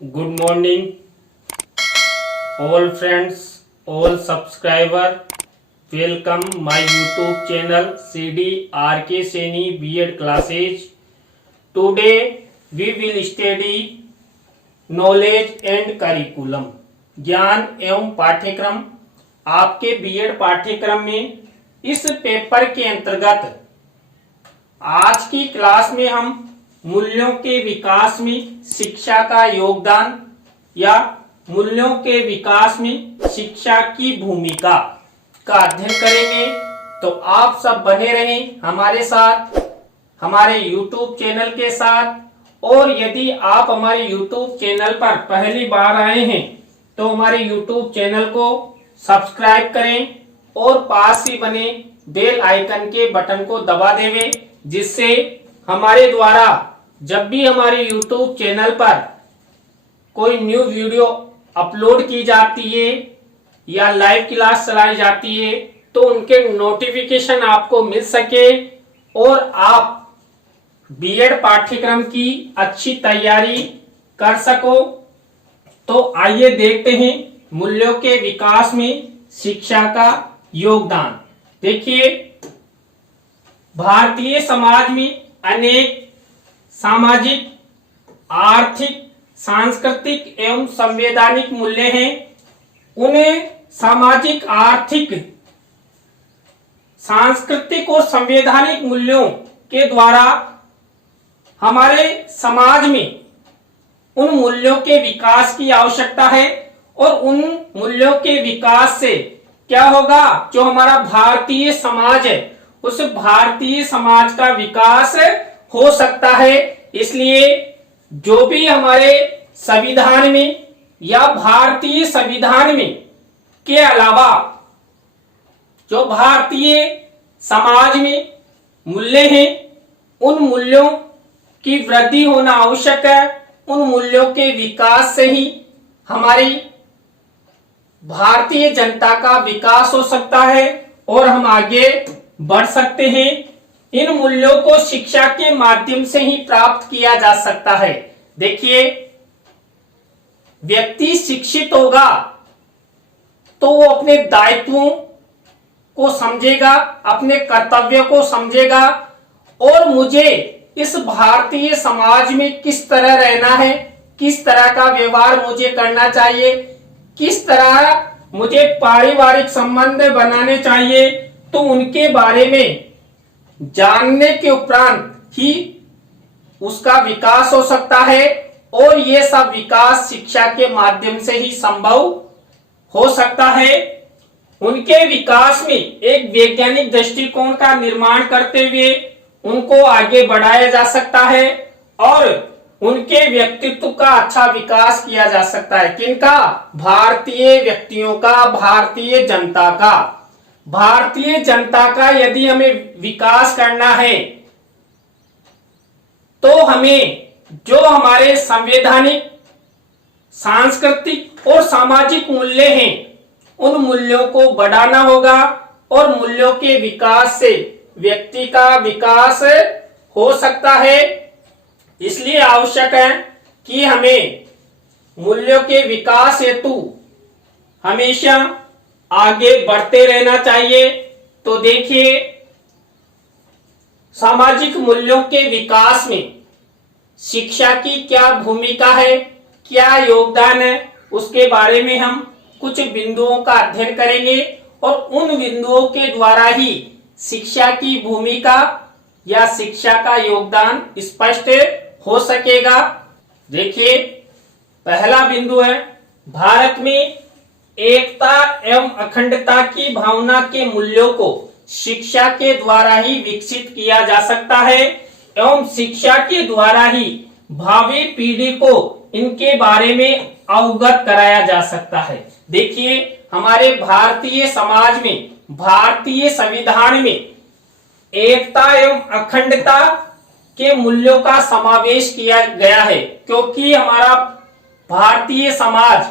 Good morning, all friends, all subscriber. Welcome my YouTube channel CD RK Seni B.Ed classes. Today we will study knowledge and curriculum. ज्ञान एवं पाठ्यक्रम। आपके BEd पाठ्यक्रम में इस paper के अंतर्गत आज की क्लास में हम मूल्यों के विकास में शिक्षा का योगदान या मूल्यों के विकास में शिक्षा की भूमिका का अध्ययन करेंगे। तो आप सब बने रहें हमारे साथ, हमारे YouTube चैनल के साथ। और यदि आप हमारे YouTube चैनल पर पहली बार आए हैं तो हमारे YouTube चैनल को सब्सक्राइब करें और पास ही बने बेल आइकन के बटन को दबा देवें, जिससे हमारे द्वारा जब भी हमारे YouTube चैनल पर कोई न्यू वीडियो अपलोड की जाती है या लाइव क्लास चलाई जाती है तो उनके नोटिफिकेशन आपको मिल सके और आप बीएड पाठ्यक्रम की अच्छी तैयारी कर सको। तो आइए देखते हैं मूल्यों के विकास में शिक्षा का योगदान। देखिए, भारतीय समाज में अनेक सामाजिक, आर्थिक, सांस्कृतिक एवं संवैधानिक मूल्य हैं। उन्हें सामाजिक, आर्थिक, सांस्कृतिक और संवैधानिक मूल्यों के द्वारा हमारे समाज में उन मूल्यों के विकास की आवश्यकता है और उन मूल्यों के विकास से क्या होगा, जो हमारा भारतीय समाज है उस भारतीय समाज का विकास हो सकता है। इसलिए जो भी हमारे संविधान में या भारतीय संविधान में के अलावा जो भारतीय समाज में मूल्य हैं, उन मूल्यों की वृद्धि होना आवश्यक है। उन मूल्यों के विकास से ही हमारी भारतीय जनता का विकास हो सकता है और हम आगे बढ़ सकते हैं। इन मूल्यों को शिक्षा के माध्यम से ही प्राप्त किया जा सकता है। देखिए, व्यक्ति शिक्षित होगा तो वो अपने दायित्वों को समझेगा, अपने कर्तव्यों को समझेगा और मुझे इस भारतीय समाज में किस तरह रहना है, किस तरह का व्यवहार मुझे करना चाहिए, किस तरह मुझे पारिवारिक संबंध बनाने चाहिए, तो उनके बारे में जानने के उपरांत ही उसका विकास हो सकता है। और ये सब विकास शिक्षा के माध्यम से ही संभव हो सकता है। उनके विकास में एक वैज्ञानिक दृष्टिकोण का निर्माण करते हुए उनको आगे बढ़ाया जा सकता है और उनके व्यक्तित्व का अच्छा विकास किया जा सकता है। किनका? भारतीय व्यक्तियों का, भारतीय जनता का। भारतीय जनता का यदि हमें विकास करना है तो हमें जो हमारे संवैधानिक, सांस्कृतिक और सामाजिक मूल्य हैं उन मूल्यों को बढ़ाना होगा और मूल्यों के विकास से व्यक्ति का विकास हो सकता है। इसलिए आवश्यक है कि हमें मूल्यों के विकास हेतु हमेशा आगे बढ़ते रहना चाहिए। तो देखिए, सामाजिक मूल्यों के विकास में शिक्षा की क्या भूमिका है, क्या योगदान है, उसके बारे में हम कुछ बिंदुओं का अध्ययन करेंगे और उन बिंदुओं के द्वारा ही शिक्षा की भूमिका या शिक्षा का योगदान स्पष्ट हो सकेगा। देखिए, पहला बिंदु है, भारत में एकता एवं अखंडता की भावना के मूल्यों को शिक्षा के द्वारा ही विकसित किया जा सकता है एवं शिक्षा के द्वारा ही भावी पीढ़ी को इनके बारे में अवगत कराया जा सकता है। देखिए, हमारे भारतीय समाज में, भारतीय संविधान में एकता एवं अखंडता के मूल्यों का समावेश किया गया है, क्योंकि हमारा भारतीय समाज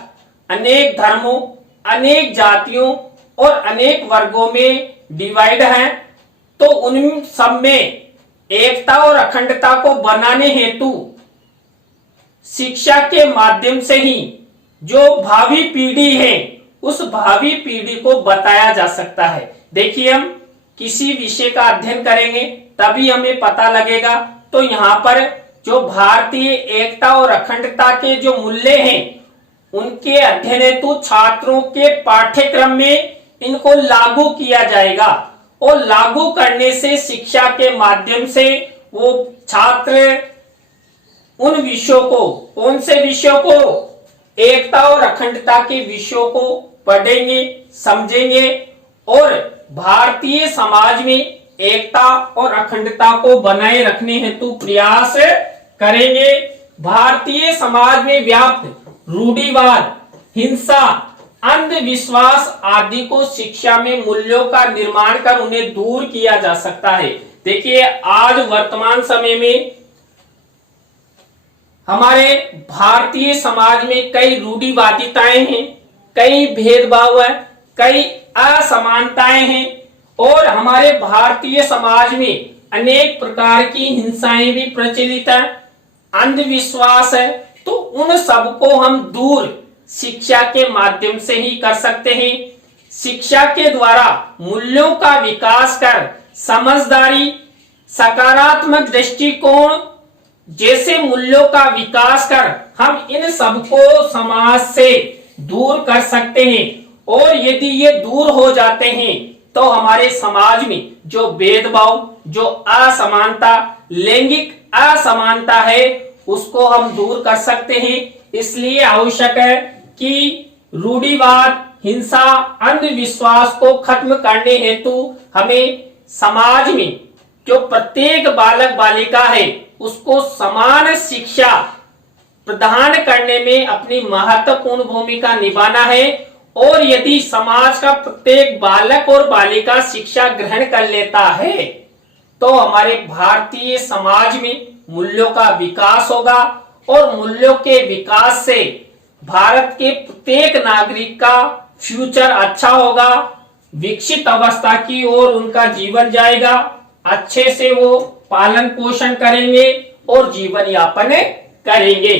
अनेक धर्मों, अनेक जातियों और अनेक वर्गों में डिवाइड है। तो उन सब में एकता और अखंडता को बनाने हेतु शिक्षा के माध्यम से ही जो भावी पीढ़ी है उस भावी पीढ़ी को बताया जा सकता है। देखिए, हम किसी विषय का अध्ययन करेंगे तभी हमें पता लगेगा। तो यहाँ पर जो भारतीय एकता और अखंडता के जो मूल्य हैं उनके अध्ययन हेतु छात्रों के पाठ्यक्रम में इनको लागू किया जाएगा और लागू करने से शिक्षा के माध्यम से वो छात्र उन विषयों को, कौन से विषयों को, एकता और अखंडता के विषयों को पढ़ेंगे, समझेंगे और भारतीय समाज में एकता और अखंडता को बनाए रखने हेतु प्रयास करेंगे। भारतीय समाज में व्याप्त रूढ़िवाद, हिंसा, अंधविश्वास आदि को शिक्षा में मूल्यों का निर्माण कर उन्हें दूर किया जा सकता है। देखिए, आज वर्तमान समय में हमारे भारतीय समाज में कई रूढ़िवादिताएं हैं, कई भेदभाव है, कई असमानताएं हैं और हमारे भारतीय समाज में अनेक प्रकार की हिंसाएं भी प्रचलित है, अंधविश्वास है। तो उन सबको हम दूर शिक्षा के माध्यम से ही कर सकते हैं। शिक्षा के द्वारा मूल्यों का विकास कर समझदारी, सकारात्मक दृष्टिकोण जैसे मूल्यों का विकास कर हम इन सबको समाज से दूर कर सकते हैं और यदि ये दूर हो जाते हैं तो हमारे समाज में जो भेदभाव, जो असमानता, लैंगिक असमानता है उसको हम दूर कर सकते हैं। इसलिए आवश्यक है कि रूढ़िवाद, हिंसा, अंधविश्वास को खत्म करने हेतु हमें समाज में जो प्रत्येक बालक बालिका है उसको समान शिक्षा प्रदान करने में अपनी महत्वपूर्ण भूमिका निभाना है और यदि समाज का प्रत्येक बालक और बालिका शिक्षा ग्रहण कर लेता है तो हमारे भारतीय समाज में मूल्यों का विकास होगा और मूल्यों के विकास से भारत के प्रत्येक नागरिक का फ्यूचर अच्छा होगा, विकसित अवस्था की ओर उनका जीवन जाएगा, अच्छे से वो पालन पोषण करेंगे और जीवन यापन करेंगे।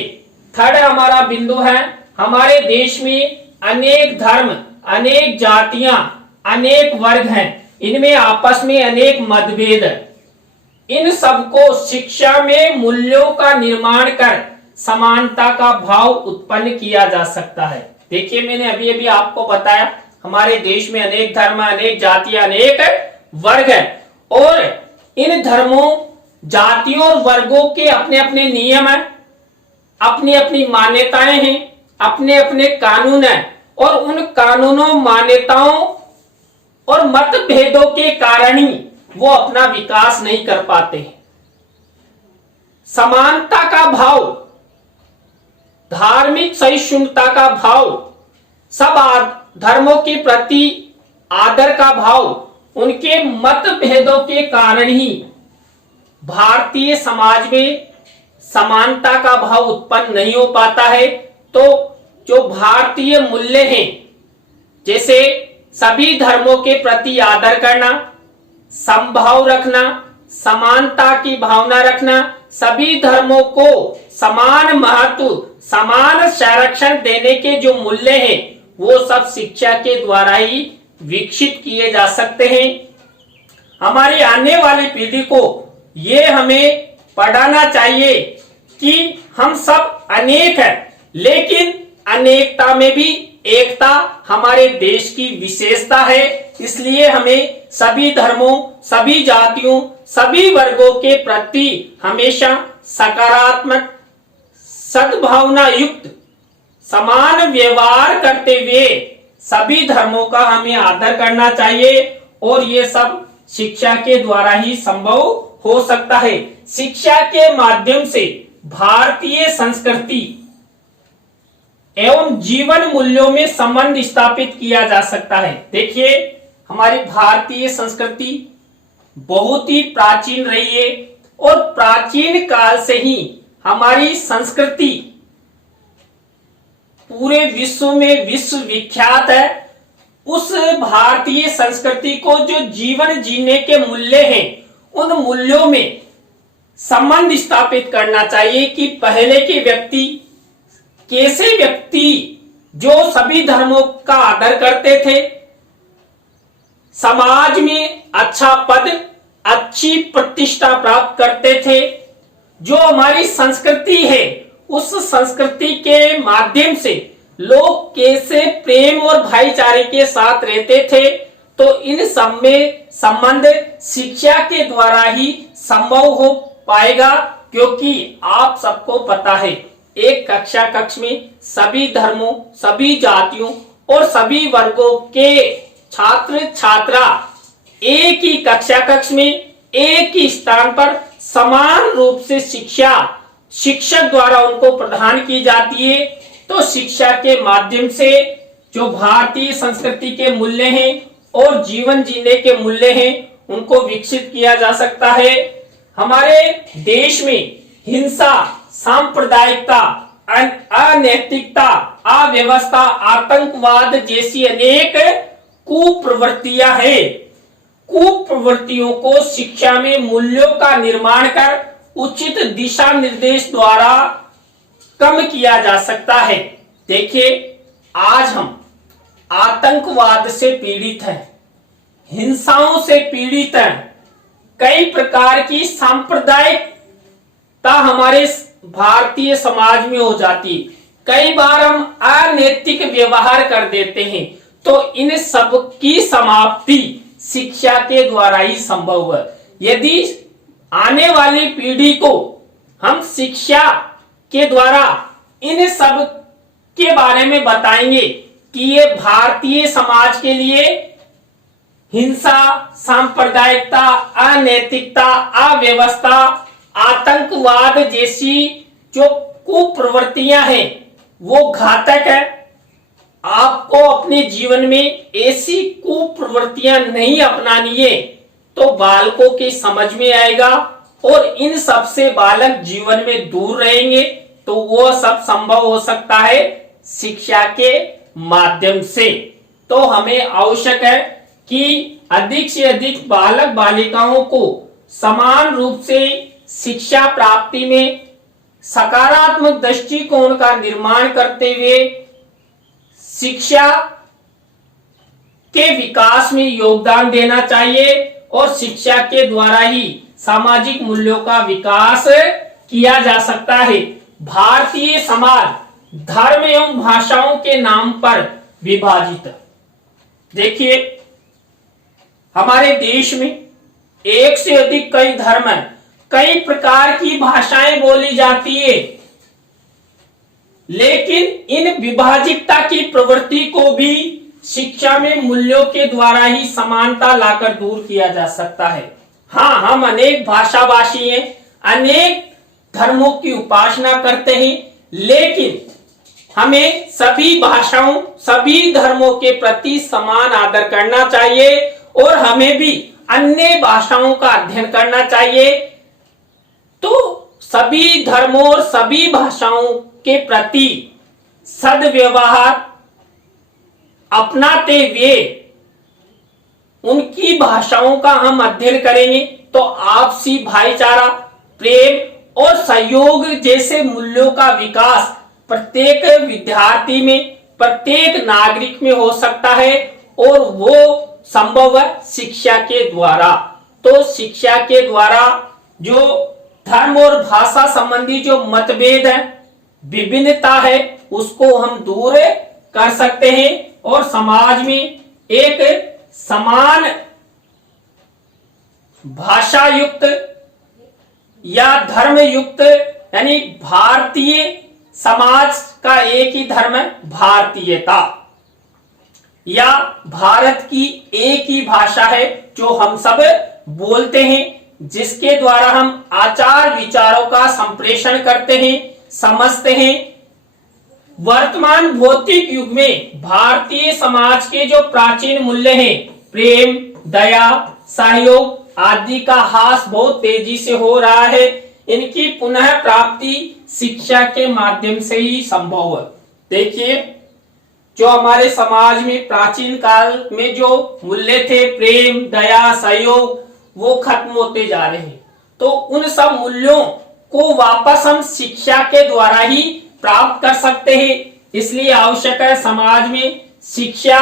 थर्ड हमारा बिंदु है, हमारे देश में अनेक धर्म, अनेक जातियां, अनेक वर्ग हैं, इनमें आपस में अनेक मतभेद है। इन सबको शिक्षा में मूल्यों का निर्माण कर समानता का भाव उत्पन्न किया जा सकता है। देखिए, मैंने अभी अभी आपको बताया हमारे देश में अनेक धर्म, अनेक जातियां, अनेक वर्ग है और इन धर्मों, जातियों और वर्गों के अपने अपने नियम हैं, अपनी अपनी मान्यताएं हैं, अपने अपने कानून हैं और उन कानूनों, मान्यताओं और मतभेदों के कारण ही वो अपना विकास नहीं कर पाते। समानता का भाव, धार्मिक सहिष्णुता का भाव, सब धर्मों के प्रति आदर का भाव, उनके मतभेदों के कारण ही भारतीय समाज में समानता का भाव उत्पन्न नहीं हो पाता है। तो जो भारतीय मूल्य हैं, जैसे सभी धर्मों के प्रति आदर करना, समभाव रखना, समानता की भावना रखना, सभी धर्मों को समान महत्व, समान संरक्षण देने के जो मूल्य हैं वो सब शिक्षा के द्वारा ही विकसित किए जा सकते हैं। हमारी आने वाली पीढ़ी को ये हमें पढ़ाना चाहिए कि हम सब अनेक हैं लेकिन अनेकता में भी एकता हमारे देश की विशेषता है। इसलिए हमें सभी धर्मों, सभी जातियों, सभी वर्गों के प्रति हमेशा सकारात्मक, सद्भावना युक्त, समान व्यवहार करते हुए सभी धर्मों का हमें आदर करना चाहिए और ये सब शिक्षा के द्वारा ही संभव हो सकता है। शिक्षा के माध्यम से भारतीय संस्कृति एवं जीवन मूल्यों में संबंध स्थापित किया जा सकता है। देखिए, हमारी भारतीय संस्कृति बहुत ही प्राचीन रही है और प्राचीन काल से ही हमारी संस्कृति पूरे विश्व में विश्व विख्यात है। उस भारतीय संस्कृति को जो जीवन जीने के मूल्य हैं, उन मूल्यों में संबंध स्थापित करना चाहिए कि पहले के व्यक्ति कैसे व्यक्ति जो सभी धर्मों का आदर करते थे, समाज में अच्छा पद, अच्छी प्रतिष्ठा प्राप्त करते थे। जो हमारी संस्कृति है, उस संस्कृति के माध्यम से लोग कैसे प्रेम और भाईचारे के साथ रहते थे, तो इन सब में संबंध शिक्षा के द्वारा ही संभव हो पाएगा। क्योंकि आप सबको पता है, एक कक्ष में सभी धर्मों, सभी जातियों और सभी वर्गों के छात्र छात्रा एक ही कक्ष में एक ही स्थान पर समान रूप से शिक्षा शिक्षक द्वारा उनको प्रदान की जाती है। तो शिक्षा के माध्यम से जो भारतीय संस्कृति के मूल्य हैं और जीवन जीने के मूल्य हैं, उनको विकसित किया जा सकता है। हमारे देश में हिंसा, सांप्रदायिकता, अनैतिकता, अव्यवस्था, आतंकवाद जैसी अनेक कुप्रवृत्तियां हैं। कुप्रवृत्तियों को शिक्षा में मूल्यों का निर्माण कर उचित दिशा निर्देश द्वारा कम किया जा सकता है। देखिए, आज हम आतंकवाद से पीड़ित हैं, हिंसाओं से पीड़ित हैं, कई प्रकार की सांप्रदायिकता हमारे भारतीय समाज में हो जाती, कई बार हम अनैतिक व्यवहार कर देते हैं। तो इन सब की समाप्ति शिक्षा के द्वारा ही संभव है। यदि आने वाली पीढ़ी को हम शिक्षा के द्वारा इन सब के बारे में बताएंगे कि ये भारतीय समाज के लिए हिंसा, सांप्रदायिकता, अनैतिकता, अव्यवस्था, आतंकवाद जैसी जो कुप्रवृत्तियां हैं वो घातक है। आपको अपने जीवन में ऐसी कुप्रवृत्तियां नहीं अपनानी है, तो बालकों की समझ में आएगा और इन सब से बालक जीवन में दूर रहेंगे। तो वो सब संभव हो सकता है शिक्षा के माध्यम से। तो हमें आवश्यक है कि अधिक से अधिक बालक बालिकाओं को समान रूप से शिक्षा प्राप्ति में सकारात्मक दृष्टिकोण का निर्माण करते हुए शिक्षा के विकास में योगदान देना चाहिए और शिक्षा के द्वारा ही सामाजिक मूल्यों का विकास किया जा सकता है। भारतीय समाज धर्म एवं भाषाओं के नाम पर विभाजित। देखिए, हमारे देश में एक से अधिक कई धर्म हैं, कई प्रकार की भाषाएं बोली जाती है, लेकिन इन विभाजितता की प्रवृत्ति को भी शिक्षा में मूल्यों के द्वारा ही समानता लाकर दूर किया जा सकता है। हाँ, हम अनेक भाषाभाषी हैं, अनेक धर्मों की उपासना करते हैं, लेकिन हमें सभी भाषाओं, सभी धर्मों के प्रति समान आदर करना चाहिए और हमें भी अन्य भाषाओं का अध्ययन करना चाहिए। तो सभी धर्मों और सभी भाषाओं के प्रति सद्व्यवहार अपनाते हुए उनकी भाषाओं का हम अध्ययन करेंगे तो आपसी भाईचारा, प्रेम और सहयोग जैसे मूल्यों का विकास प्रत्येक विद्यार्थी में, प्रत्येक नागरिक में हो सकता है और वो संभव है शिक्षा के द्वारा। तो शिक्षा के द्वारा जो धर्म और भाषा संबंधी जो मतभेद है, विभिन्नता है, उसको हम दूर कर सकते हैं और समाज में एक समान भाषा युक्त या धर्म युक्त, यानी भारतीय समाज का एक ही धर्म है भारतीयता, या भारत की एक ही भाषा है जो हम सब बोलते हैं, जिसके द्वारा हम आचार विचारों का संप्रेषण करते हैं, समझते हैं। वर्तमान भौतिक युग में भारतीय समाज के जो प्राचीन मूल्य हैं, प्रेम, दया, सहयोग आदि का ह्रास बहुत तेजी से हो रहा है। इनकी पुनः प्राप्ति शिक्षा के माध्यम से ही संभव है। देखिए, जो हमारे समाज में प्राचीन काल में जो मूल्य थे, प्रेम, दया, सहयोग, वो खत्म होते जा रहे हैं। तो उन सब मूल्यों को वापस हम शिक्षा के द्वारा ही प्राप्त कर सकते हैं। इसलिए आवश्यक है समाज में शिक्षा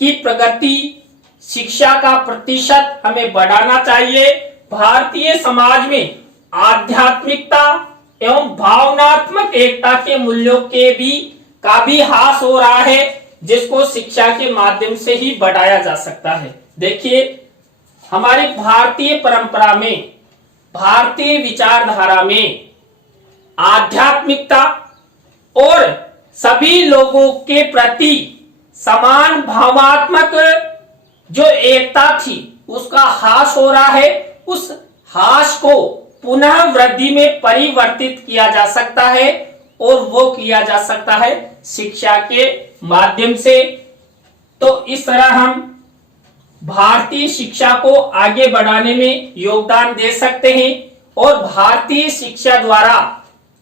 की प्रगति, शिक्षा का प्रतिशत हमें बढ़ाना चाहिए। भारतीय समाज में आध्यात्मिकता एवं भावनात्मक एकता के मूल्यों के भी काफी ह्रास हो रहा है, जिसको शिक्षा के माध्यम से ही बढ़ाया जा सकता है। देखिए, हमारी भारतीय परंपरा में, भारतीय विचारधारा में आध्यात्मिकता और सभी लोगों के प्रति समान भावात्मक जो एकता थी उसका ह्रास हो रहा है। उस ह्रास को पुनः वृद्धि में परिवर्तित किया जा सकता है और वो किया जा सकता है शिक्षा के माध्यम से। तो इस तरह हम भारतीय शिक्षा को आगे बढ़ाने में योगदान दे सकते हैं और भारतीय शिक्षा द्वारा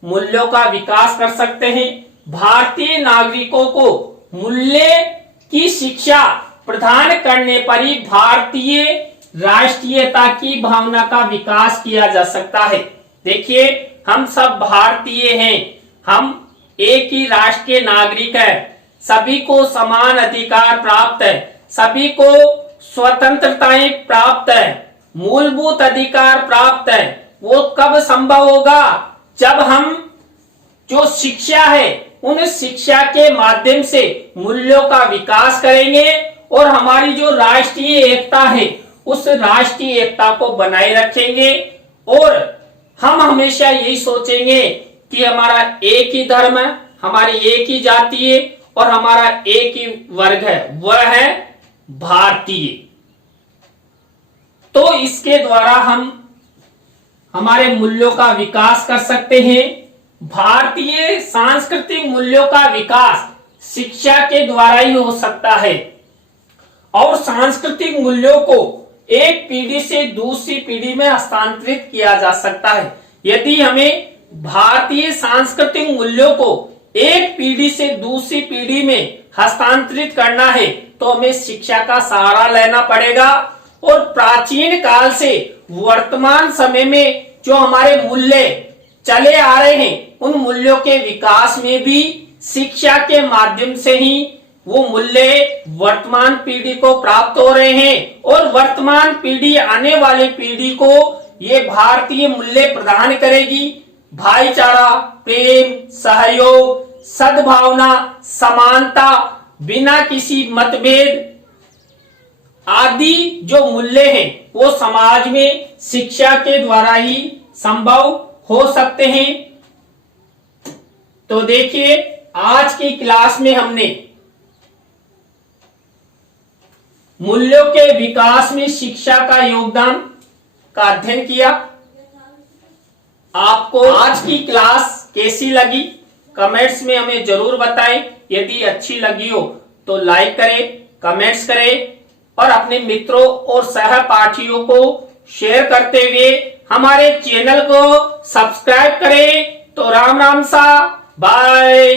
मूल्यों का विकास कर सकते हैं। भारतीय नागरिकों को मूल्य की शिक्षा प्रदान करने पर ही भारतीय राष्ट्रीयता की भावना का विकास किया जा सकता है। देखिए, हम सब भारतीय हैं, हम एक ही राष्ट्र के नागरिक हैं, सभी को समान अधिकार प्राप्त है, सभी को स्वतंत्रताएं प्राप्त है, मूलभूत अधिकार प्राप्त है। वो कब संभव होगा? जब हम जो शिक्षा है उन शिक्षा के माध्यम से मूल्यों का विकास करेंगे और हमारी जो राष्ट्रीय एकता है उस राष्ट्रीय एकता को बनाए रखेंगे। और हम हमेशा यही सोचेंगे कि हमारा एक ही धर्म है, हमारी एक ही जाति है और हमारा एक ही वर्ग है, वह है भारतीय। तो इसके द्वारा हम हमारे मूल्यों का विकास कर सकते हैं। भारतीय सांस्कृतिक मूल्यों का विकास शिक्षा के द्वारा ही हो सकता है और सांस्कृतिक मूल्यों को एक पीढ़ी से दूसरी पीढ़ी में हस्तांतरित किया जा सकता है। यदि हमें भारतीय सांस्कृतिक मूल्यों को एक पीढ़ी से दूसरी पीढ़ी में हस्तांतरित करना है तो हमें शिक्षा का सहारा लेना पड़ेगा। और प्राचीन काल से वर्तमान समय में जो हमारे मूल्य चले आ रहे हैं उन मूल्यों के विकास में भी शिक्षा के माध्यम से ही वो मूल्य वर्तमान पीढ़ी को प्राप्त हो रहे हैं और वर्तमान पीढ़ी आने वाली पीढ़ी को ये भारतीय मूल्य प्रदान करेगी। भाईचारा, प्रेम, सहयोग, सद्भावना, समानता, बिना किसी मतभेद आदि जो मूल्य हैं वो समाज में शिक्षा के द्वारा ही संभव हो सकते हैं। तो देखिए, आज की क्लास में हमने मूल्यों के विकास में शिक्षा का योगदान का अध्ययन किया। आपको आज की क्लास कैसी लगी कमेंट्स में हमें जरूर बताएं। यदि अच्छी लगी हो तो लाइक करें, कमेंट्स करें और अपने मित्रों और सहपाठियों को शेयर करते हुए हमारे चैनल को सब्सक्राइब करें। तो राम राम सा, बाय।